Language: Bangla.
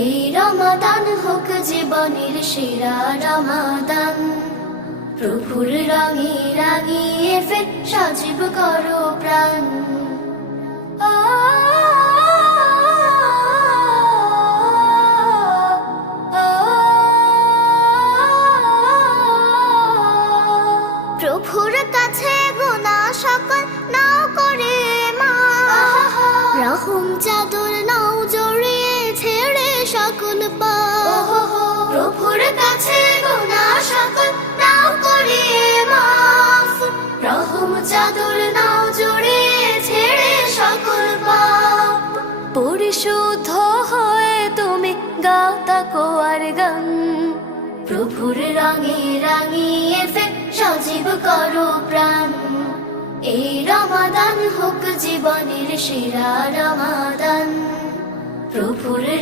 এই রমাদান হোক জীবনের সেরা রমাদান। প্রভুর রঙে রাঙিয়ে ফের সজীব করো প্রাণ। প্রভুর কাছে গুনাহ সকল নাও করে মাফ, রহম চাদর নাও জড়িয়ে ছেড়ে সকল পাপ। প্রভুর কাছে গুনাহ সকল নাও করে মাফ, রহম চাদর নাও জড়িয়ে ছেড়ে সকল পাপ। পরিশুদ্ধ হয়ে তুমি গাও তাকওয়ার গান। প্রভুর রঙে রাঙিয়ে ফের সজীব করো প্রাণ। এই রমাদান হোক জীবনের সেরা রমাদান। প্রভুর